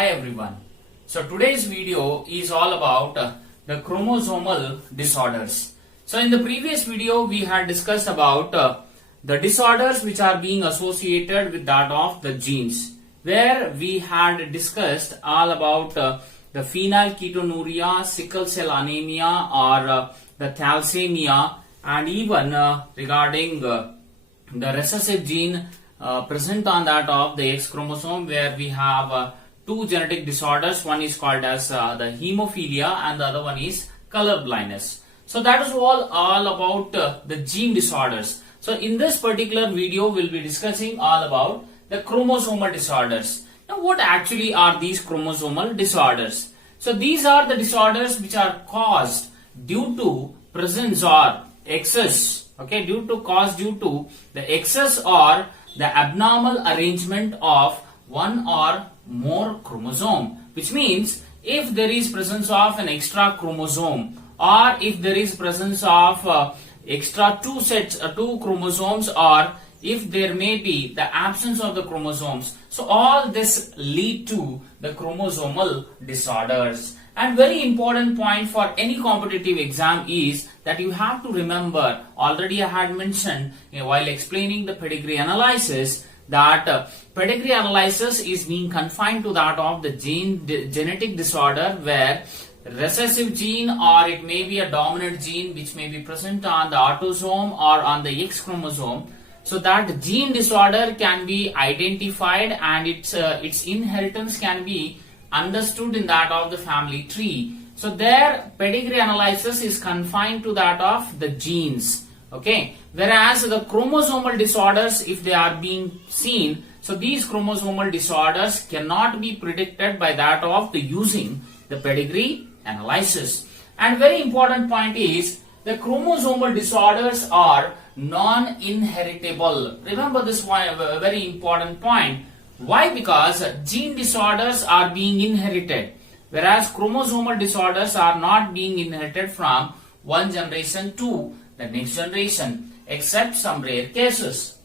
Hi everyone. So today's video is all about the chromosomal disorders. So in the previous video we had discussed about the disorders which are being associated with that of the genes, where we had discussed all about the phenylketonuria, sickle cell anemia, or the thalassemia, and even regarding the recessive gene present on that of the X chromosome, where we have two genetic disorders. One is called as the hemophilia and the other one is color blindness. So that is all about the gene disorders. So in this particular video we'll be discussing all about the chromosomal disorders. Now what actually are these chromosomal disorders? So these are the disorders which are caused due to presence or excess, due to the excess or the abnormal arrangement of one or more chromosome, which means if there is presence of an extra chromosome, or if there is presence of extra two chromosomes, or if there may be the absence of the chromosomes, so all this lead to the chromosomal disorders. And very important point for any competitive exam is that you have to remember, already I had mentioned while explaining the pedigree analysis, that pedigree analysis is being confined to that of the genetic disorder where recessive gene, or it may be a dominant gene which may be present on the autosome or on the X chromosome. So that gene disorder can be identified and its inheritance can be understood in that of the family tree. So their pedigree analysis is confined to that of the genes. Whereas the chromosomal disorders, if they are being seen, so these chromosomal disorders cannot be predicted by that of the using the pedigree analysis. And very important point is the chromosomal disorders are non-inheritable. Remember this one, very important point. Why? Because gene disorders are being inherited, whereas chromosomal disorders are not being inherited from one generation to the next generation, except some rare cases.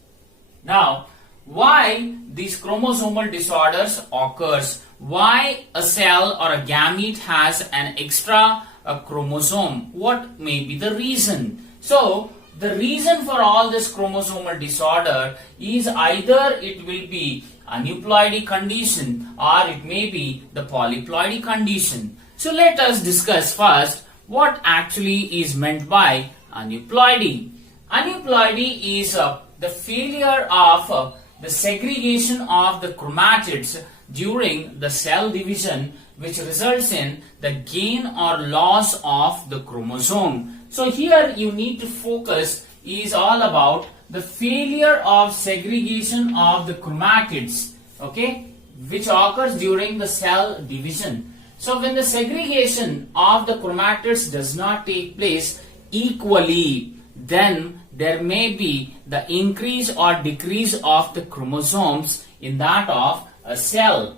Now, why these chromosomal disorders occurs? Why a cell or a gamete has an extra chromosome? What may be the reason? So, the reason for all this chromosomal disorder is either it will be aneuploidy condition or it may be the polyploidy condition. So let us discuss first what actually is meant by aneuploidy. Aneuploidy is the failure of the segregation of the chromatids during the cell division, which results in the gain or loss of the chromosome. So here you need to focus is all about the failure of segregation of the chromatids, which occurs during the cell division. So when the segregation of the chromatids does not take place equally, then there may be the increase or decrease of the chromosomes in that of a cell.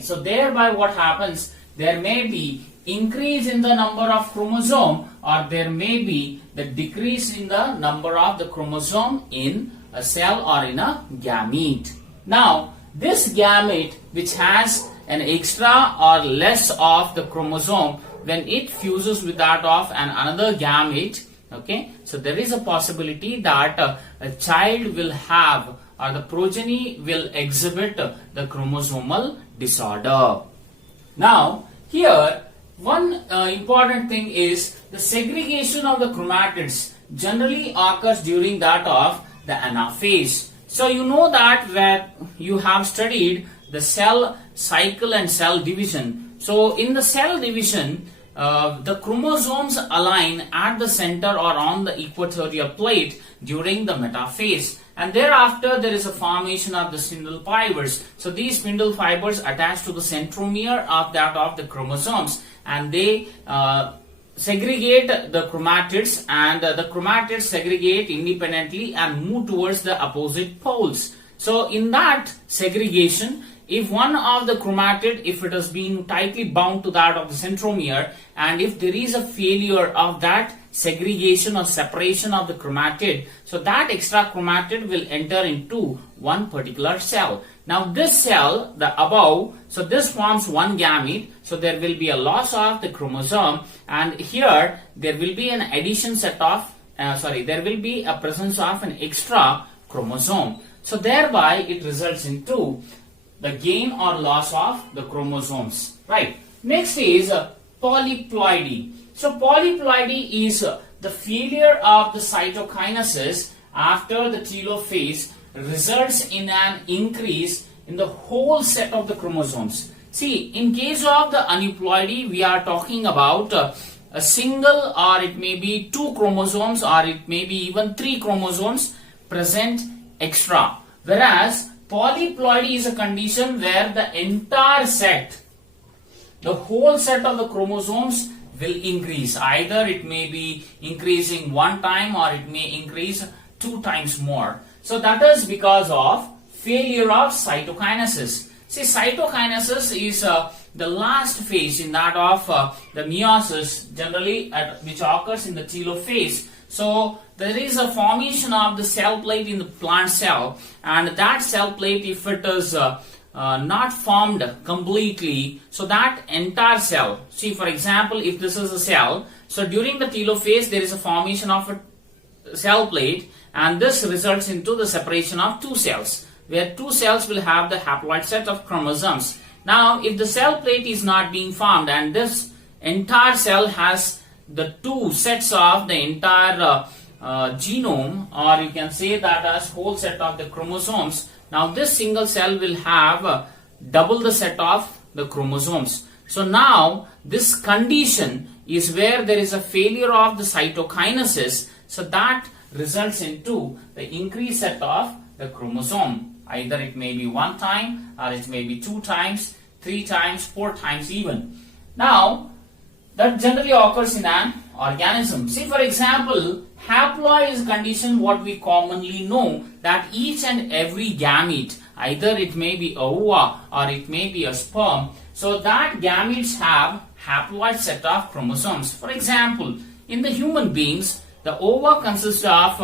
So thereby what happens, there may be increase in the number of chromosome, or there may be the decrease in the number of the chromosome in a cell or in a gamete. Now this gamete which has an extra or less of the chromosome, when it fuses with that of another gamete, so there is a possibility that a child will have, or the progeny will exhibit the chromosomal disorder. Now here one important thing is the segregation of the chromatids generally occurs during that of the anaphase. So you know that where you have studied the cell cycle and cell division. So in the cell division, the chromosomes align at the center or on the equatorial plate during the metaphase, and thereafter there is a formation of the spindle fibers. So these spindle fibers attach to the centromere of that of the chromosomes, and they segregate the chromatids, and the chromatids segregate independently and move towards the opposite poles. So in that segregation, if one of the chromatid, if it has been tightly bound to that of the centromere, and if there is a failure of that segregation or separation of the chromatid, so that extra chromatid will enter into one particular cell. Now this cell, the above, so this forms one gamete, so there will be a loss of the chromosome, and here there will be an addition set of, there will be a presence of an extra chromosome. So thereby it results into the gain or loss of the chromosomes, right? Next is polyploidy. So polyploidy is the failure of the cytokinesis after the telophase results in an increase in the whole set of the chromosomes. See, in case of the aneuploidy, we are talking about a single, or it may be 2 chromosomes, or it may be even 3 chromosomes present extra. Whereas polyploidy is a condition where the entire set, the whole set of the chromosomes will increase. Either it may be increasing 1 time, or it may increase 2 times more. So that is because of failure of cytokinesis. See, cytokinesis is the last phase in that of the meiosis, generally which occurs in the telophase. So there is a formation of the cell plate in the plant cell, and that cell plate, if it is not formed completely, so that entire cell, see, for example, if this is a cell, so during the telophase there is a formation of a cell plate, and this results into the separation of 2 cells, where 2 cells will have the haploid set of chromosomes. Now if the cell plate is not being formed, and this entire cell has the 2 sets of the entire genome, or you can say that as whole set of the chromosomes, now this single cell will have double the set of the chromosomes. So now this condition is where there is a failure of the cytokinesis, so that results into the increased set of the chromosome. Either it may be 1 time, or it may be 2 times, 3 times, 4 times even. Now that generally occurs in an organism. See, for example, haploid is a condition what we commonly know, that each and every gamete, either it may be a ova or it may be a sperm, so that gametes have haploid set of chromosomes. For example, in the human beings, the ova consists of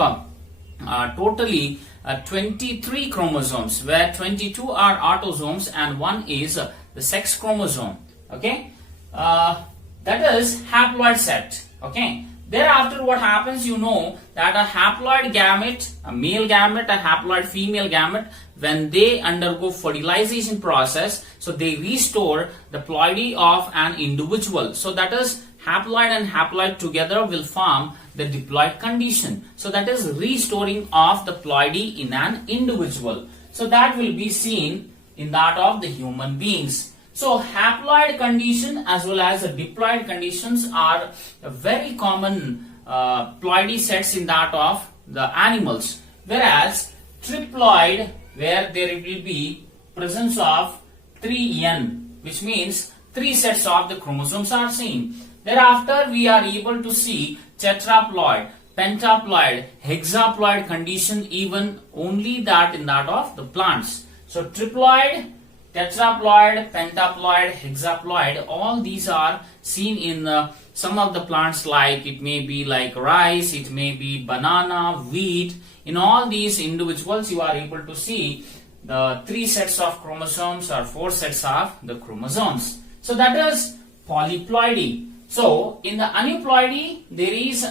totally 23 chromosomes, where 22 are autosomes and 1 is the sex chromosome. Okay, that is haploid set. Okay, thereafter what happens, you know that a haploid gamete, a male gamete, a haploid female gamete, when they undergo fertilization process, so they restore the ploidy of an individual. So that is haploid and haploid together will form the diploid condition. So that is restoring of the ploidy in an individual. So that will be seen in that of the human beings. So haploid condition as well as the diploid conditions are very common ploidy sets in that of the animals. Whereas triploid, where there will be presence of 3n, which means 3 sets of the chromosomes are seen. Thereafter we are able to see tetraploid, pentaploid, hexaploid condition, even only that in that of the plants. So triploid, tetraploid, pentaploid, hexaploid, all these are seen in some of the plants, like it may be like rice, it may be banana, wheat. In all these individuals you are able to see the 3 sets of chromosomes or 4 sets of the chromosomes. So that is polyploidy. So in the aneuploidy there is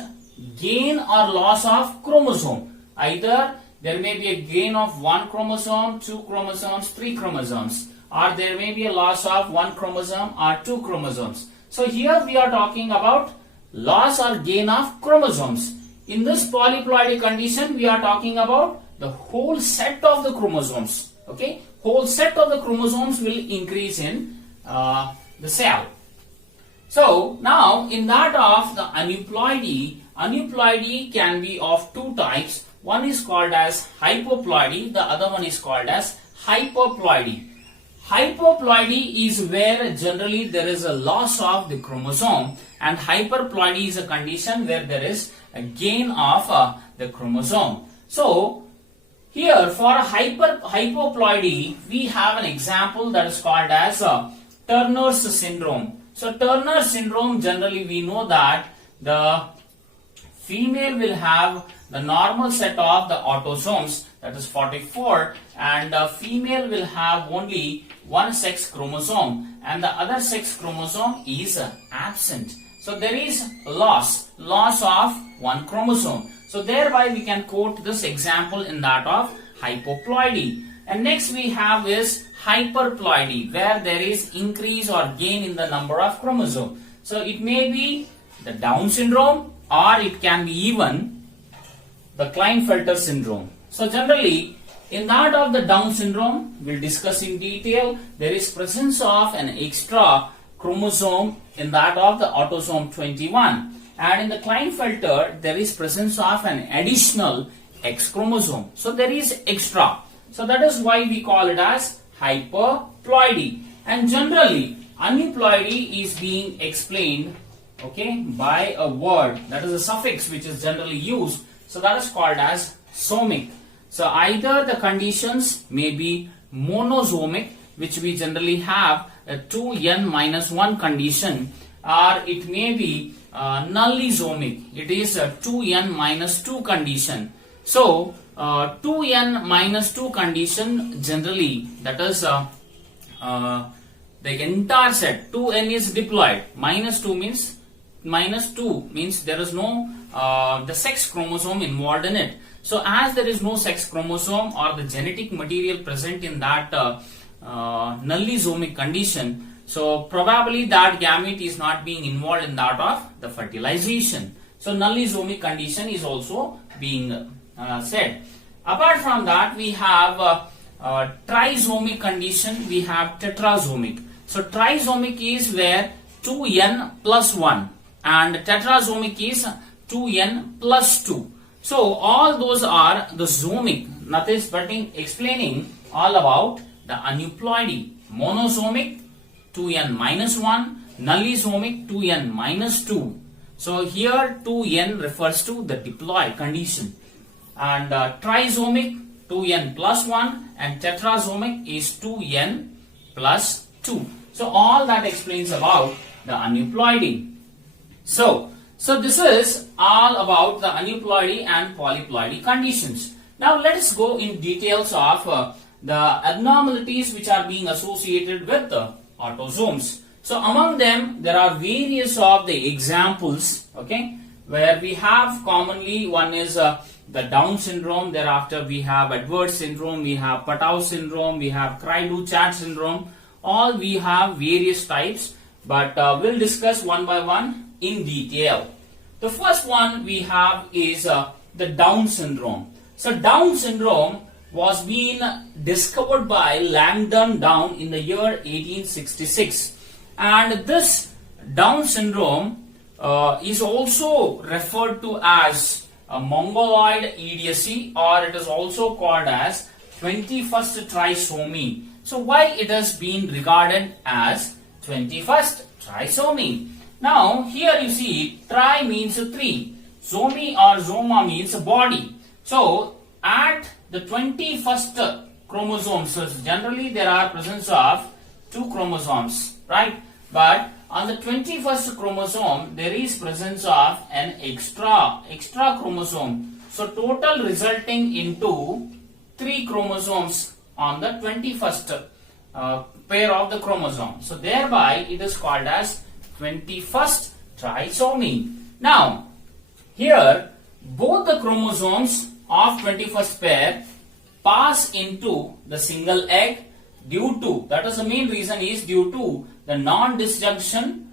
gain or loss of chromosome. Either there may be a gain of 1 chromosome, 2 chromosomes, 3 chromosomes, or there may be a loss of 1 chromosome or 2 chromosomes. So here we are talking about loss or gain of chromosomes. In this polyploidy condition we are talking about the whole set of the chromosomes. Okay, whole set of the chromosomes will increase in the cell. So now in that of the aneuploidy, aneuploidy can be of 2 types. One is called as hypoploidy, the other one is called as hyperploidy. Hypoploidy is where generally there is a loss of the chromosome, and hyperploidy is a condition where there is a gain of the chromosome. So here for hypoploidy we have an example that is called as Turner's syndrome. So Turner syndrome, generally we know that the female will have the normal set of the autosomes, that is 44, and the female will have only one sex chromosome and the other sex chromosome is absent. So there is loss of one chromosome. So thereby we can quote this example in that of hypoploidy. And next we have is hyperploidy, where there is increase or gain in the number of chromosomes. So it may be the Down syndrome or it can be even the Klinefelter syndrome. So generally in that of the Down syndrome, we'll discuss in detail, there is presence of an extra chromosome in that of the autosome 21. And in the Klinefelter, there is presence of an additional X chromosome. So there is extra. So that is why we call it as hyperploidy. And generally, aneuploidy is being explained, okay, by a word, that is a suffix which is generally used. So that is called as somic. So either the conditions may be monosomic, which we generally have a 2n-1 condition, or it may be nullisomic. It is a 2n-2 condition. So 2n-2 condition generally, that is the entire set 2n is diploid. -2 means -2 means there is no the sex chromosome involved in it. So as there is no sex chromosome or the genetic material present in that nullisomic condition, so probably that gamete is not being involved in that of the fertilization. So nullisomic condition is also being said. Apart from that, we have trisomic condition, we have tetrasomic. So trisomic is where 2n plus 1 and tetrasomic is 2n plus 2. So all those are the zomic, nothing but explaining all about the aneuploidy. Monosomic 2n-1, nullisomic 2n-2. So here 2n refers to the diploid condition. And trisomic 2n plus 1 and tetrasomic is 2n plus 2. So all that explains about the aneuploidy. So this is all about the aneuploidy and polyploidy conditions. Now let us go in details of the abnormalities which are being associated with the autosomes. So among them there are various of the examples, okay, where we have commonly one is the Down syndrome, thereafter we have Edwards syndrome, we have Patau syndrome, we have Cry-Du-Chat syndrome. All we have various types, but we'll discuss one by one in detail. The first one we have is the Down syndrome. So Down syndrome was being discovered by Langdon Down in the year 1866, and this Down syndrome is also referred to as a mongoloid idiocy, or it is also called as 21st trisomy. So why it has been regarded as 21st trisomy? Now here you see tri means 3, somi or zoma means body. So at the 21st chromosome, so generally there are presence of 2 chromosomes, right? But on the 21st chromosome there is presence of an extra chromosome. So total resulting into 3 chromosomes on the 21st pair of the chromosome. So thereby it is called as 21st trisomy. Now here both the chromosomes of 21st pair pass into the single egg due to, that is the main reason is due to the non-disjunction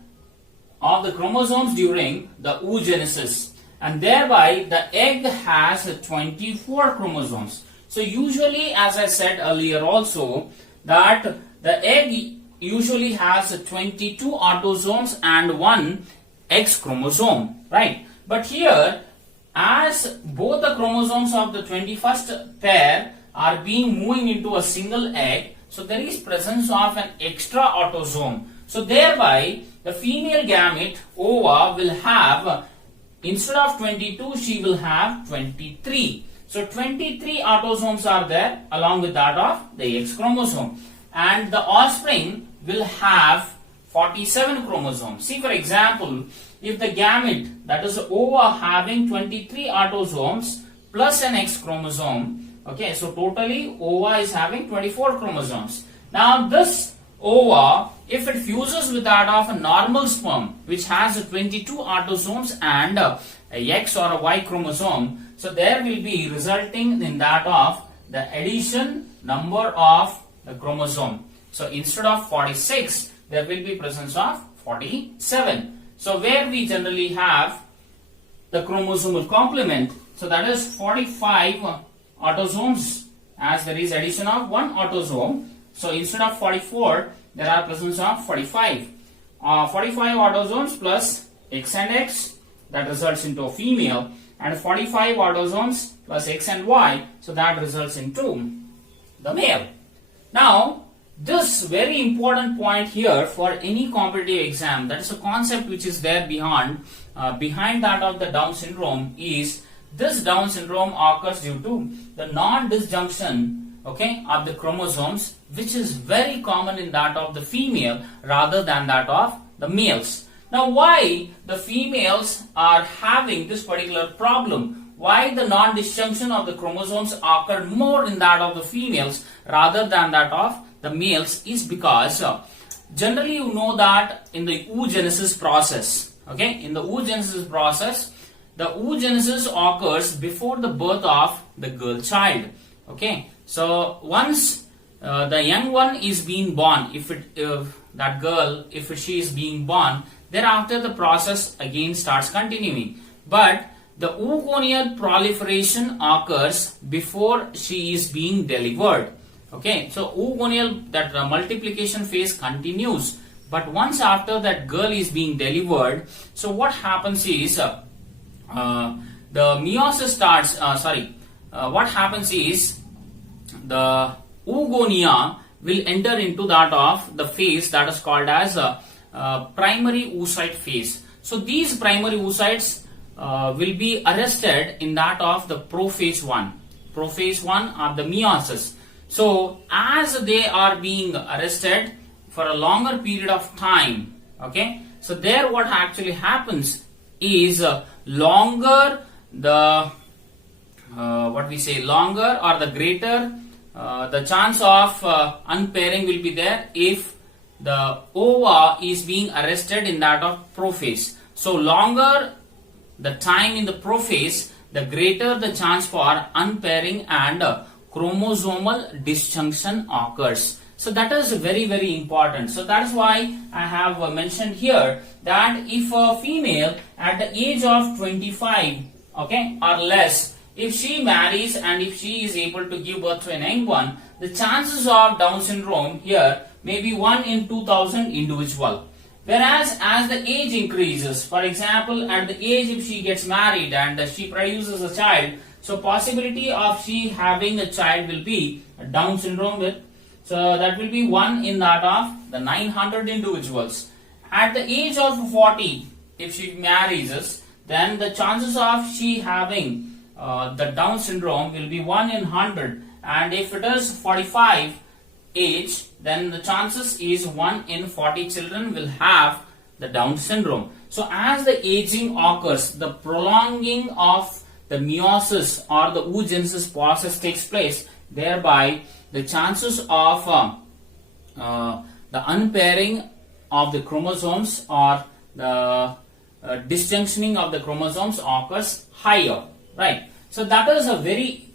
of the chromosomes during the oogenesis, and thereby the egg has 24 chromosomes. So usually, as I said earlier also, that the egg usually has 22 autosomes and 1 X chromosome, right? But here, as both the chromosomes of the 21st pair are being moving into a single egg, so there is presence of an extra autosome. So thereby the female gamete ova will have, instead of 22, she will have 23. So 23 autosomes are there along with that of the X chromosome, and the offspring will have 47 chromosomes. See, for example, if the gamete, that is ova having 23 autosomes, plus an X chromosome. Okay, so totally ova is having 24 chromosomes. Now this ova, if it fuses with that of a normal sperm which has 22 autosomes and a X or a Y chromosome, so there will be resulting in that of the addition number of the chromosome. So instead of 46, there will be presence of 47. So where we generally have the chromosomal complement, so that is 45 autosomes, as there is addition of one autosome. So instead of 44, there are presence of 45. 45 autosomes plus X and X, that results into a female, and 45 autosomes plus X and Y, so that results into the male. Now, this very important point here for any competitive exam, that is a concept which is there behind that of the Down syndrome, is this Down syndrome occurs due to the non-disjunction, okay, of the chromosomes, which is very common in that of the female rather than that of the males. Now, why the females are having this particular problem? Why the non-disjunction of the chromosomes occur more in that of the females rather than that of the males is because generally you know that in the oogenesis process, okay, in the oogenesis process, the oogenesis occurs before the birth of the girl child. Okay, so once the young one is being born, if she is being born, thereafter the process again starts continuing. But the oogonial proliferation occurs before she is being delivered. Okay, so oogonial, that multiplication phase continues, but once after that girl is being delivered, so what happens is the meiosis starts. What happens is the oogonia will enter into that of the phase that is called as primary oocyte phase. So these primary oocytes will be arrested in that of the prophase 1 of the meiosis. So as they are being arrested for a longer period of time, okay, so there what actually happens is longer the longer or the greater the chance of unpairing will be there if the ova is being arrested in that of prophase. So longer the time in the prophase, the greater the chance for unpairing and chromosomal disjunction occurs. So that is very, very important. So that is why I have mentioned here that if a female at the age of 25, okay, or less, if she marries and if she is able to give birth to an young one, the chances of Down syndrome here may be 1 in 2000 individual. Whereas as the age increases, for example, at the age if she gets married and she produces a child, so possibility of she having a child will be a Down syndrome with, so that will be 1 in that of the 900 individuals. At the age of 40, if she marries, then the chances of she having the Down syndrome will be 1 in 100, and if it is 45 age, then the chances is 1 in 40 children will have the Down syndrome. So as the aging occurs, the prolonging of the meiosis or the oogenesis process takes place, thereby the chances of the unpairing of the chromosomes or the disjunctioning of the chromosomes occurs higher, right? So that is a very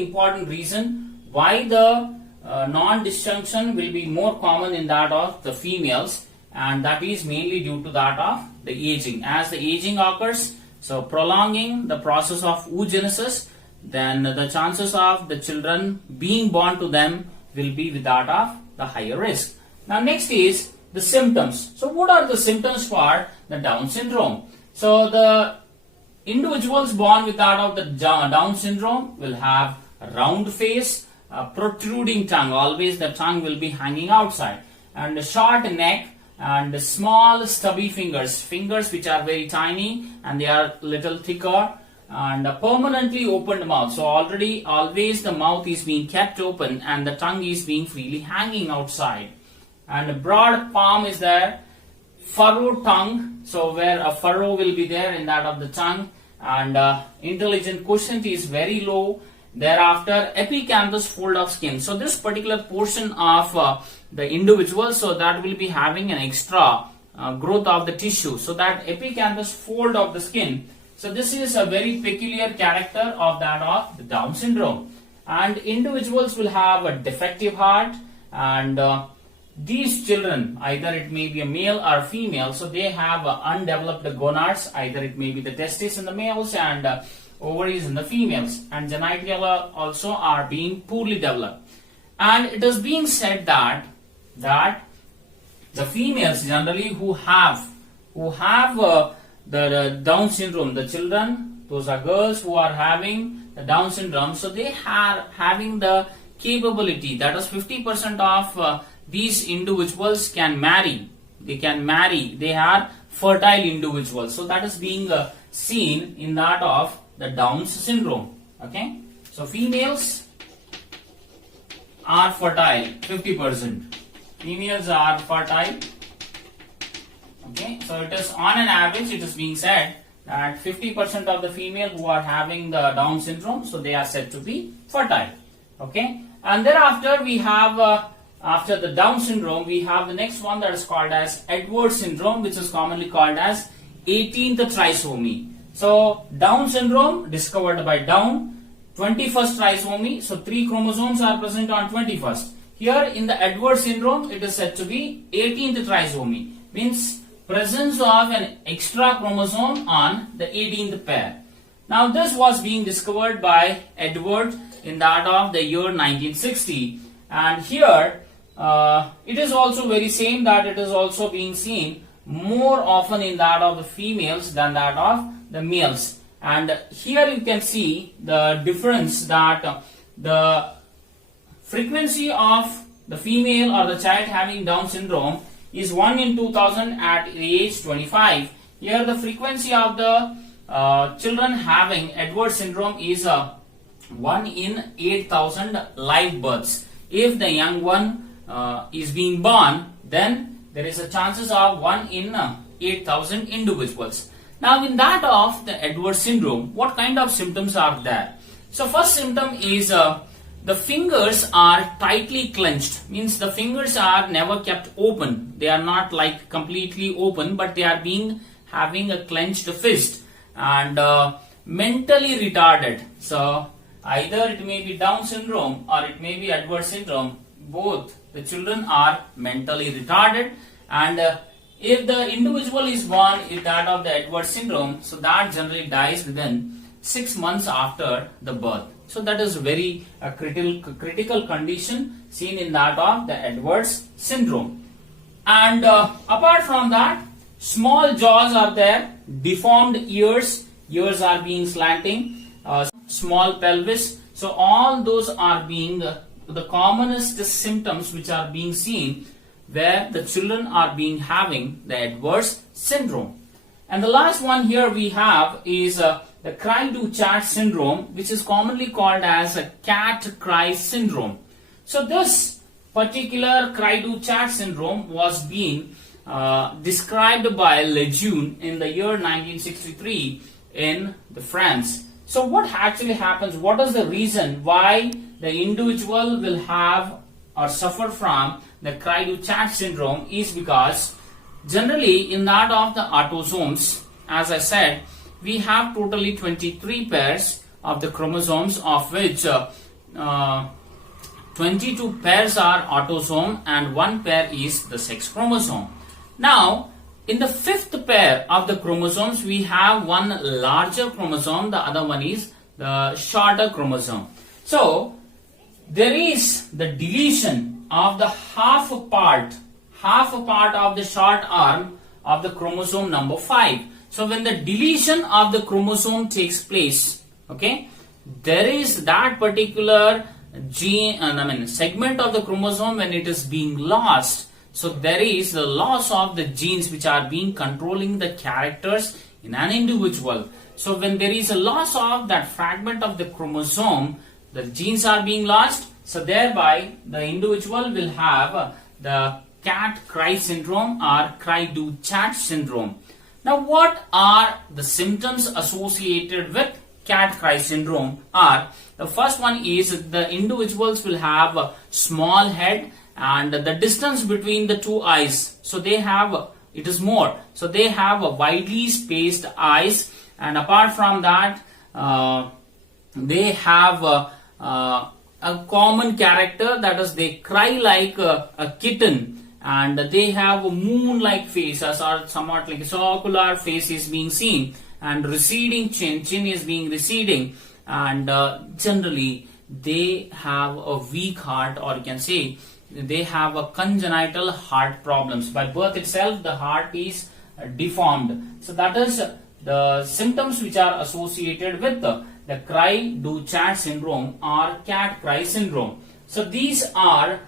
important reason why the non-disjunction will be more common in that of the females, and that is mainly due to that of the aging. As the aging occurs, so prolonging the process of oogenesis, then the chances of the children being born to them will be with that of the higher risk. Now next is the symptoms. So what are the symptoms for the Down syndrome? So the individuals born with that of the Down syndrome will have a round face, a protruding tongue, always the tongue will be hanging outside, and a short neck and small stubby fingers which are very tiny and they are little thicker, and a permanently opened mouth. So always the mouth is being kept open and the tongue is being freely hanging outside, and a broad palm is there, furrowed tongue, so where a furrow will be there in that of the tongue, and intelligent quotient is very low. Thereafter, epicanthus fold of skin. So this particular portion of the individual, so that will be having an extra growth of the tissue. So that epicanthus fold of the skin. So this is a very peculiar character of that of the Down syndrome. And individuals will have a defective heart, and these children, either it may be a male or female, so they have undeveloped gonads. Either it may be the testes in the males and ovaries in the females, and genitalia also are being poorly developed. And it is being said that the females generally who have the Down syndrome, the children, those are girls who are having the Down syndrome, so they are having the capability, that is 50% of these individuals can marry. They are fertile individuals. So that is being seen in that of the Down syndrome. Okay, so females are fertile, 50%. Females are fertile. Okay, so it is on an average, it is being said that 50% of the female who are having the Down syndrome, so they are said to be fertile. Okay, and thereafter we have after the Down syndrome, we have the next one that is called as Edwards syndrome, which is commonly called as 18th trisomy. So Down syndrome discovered by Down, 21st trisomy, so 3 chromosomes are present on 21st. Here in the Edwards syndrome, it is said to be 18th trisomy, means presence of an extra chromosome on the 18th pair. Now this was being discovered by Edward in that of the year 1960, and here it is also very same that it is also being seen more often in that of the females than that of the males. And here you can see the difference, that the frequency of the female or the child having Down syndrome is 1 in 2000 at age 25. Here the frequency of the children having Edwards syndrome is 1 in 8,000 live births. If the young one is being born, then there is a chances of 1 in 8,000 individuals. Now in that of the Edwards syndrome, what kind of symptoms are there? So first symptom is the fingers are tightly clenched, means the fingers are never kept open. They are not like completely open, but they are having a clenched fist, and mentally retarded. So either it may be Down syndrome or it may be Edwards syndrome. Both the children are mentally retarded, and if the individual is born with that of the Edwards syndrome, so that generally dies within 6 months after the birth. So that is very critical condition seen in that of the Edwards syndrome. And apart from that, small jaws are there, deformed ears are being slanting, small pelvis. So all those are being the commonest symptoms which are being seen where the children are being having the Edwards syndrome. And the last one here we have is the Cry-Do-Chat syndrome, which is commonly called as a cat-cry syndrome. So this particular Cry-Do-Chat syndrome was being described by Lejeune in the year 1963 in France. So what actually happens? What is the reason why the individual will have or suffer from the Cry-Do-Chat syndrome? Is because generally in that of the autosomes, as I said, we have totally 23 pairs of the chromosomes, of which 22 pairs are autosome and 1 pair is the sex chromosome. Now, in the 5th pair of the chromosomes, we have one larger chromosome, the other one is the shorter chromosome. So, there is the deletion of the half a part of the short arm of the chromosome number 5. So when the deletion of the chromosome takes place, okay, there is that particular gene, segment of the chromosome when it is being lost. So there is the loss of the genes which are being controlling the characters in an individual. So when there is a loss of that fragment of the chromosome, the genes are being lost. So thereby the individual will have the cat-cry syndrome or Cry-Do-Chat syndrome. Now, what are the symptoms associated with cat-cry syndrome? Are the first one is the individuals will have a small head and the distance between the two eyes. So they have, it is more. So they have a widely spaced eyes, and apart from that, they have a common character, that is they cry like a kitten, and they have a moon-like face, or somewhat like a circular face is being seen, and receding chin is being receding, and generally they have a weak heart, or you can say they have a congenital heart problems. By birth itself, the heart is deformed. So that is the symptoms which are associated with the cry-do-chat syndrome or cat-cry syndrome. So these are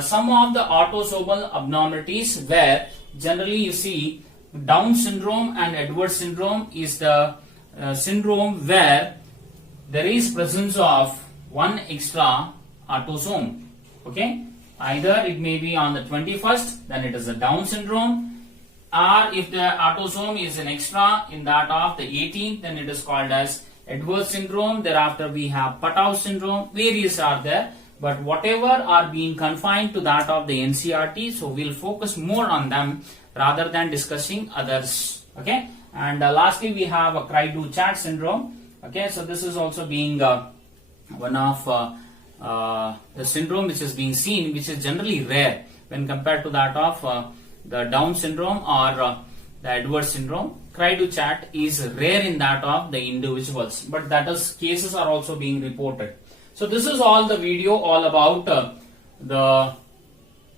some of the autosomal abnormalities where generally you see Down syndrome and Edwards syndrome is the syndrome where there is presence of one extra autosome. Okay, either it may be on the 21st, then it is a Down syndrome, or if the autosome is an extra in that of the 18th, then it is called as Edwards syndrome. Thereafter we have Patau syndrome. Various are there, but whatever are being confined to that of the NCERT, so we'll focus more on them rather than discussing others. Okay, and lastly we have a cry-do-chat syndrome. Okay, so this is also being one of the syndrome which is being seen, which is generally rare when compared to that of the Down syndrome or the Edwards syndrome. Cry-do-chat is rare in that of the individuals, but that is cases are also being reported. So this is all the video all about the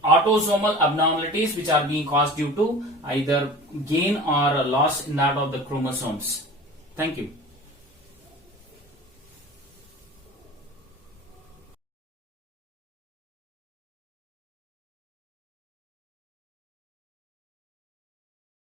autosomal abnormalities which are being caused due to either gain or loss in that of the chromosomes. Thank you.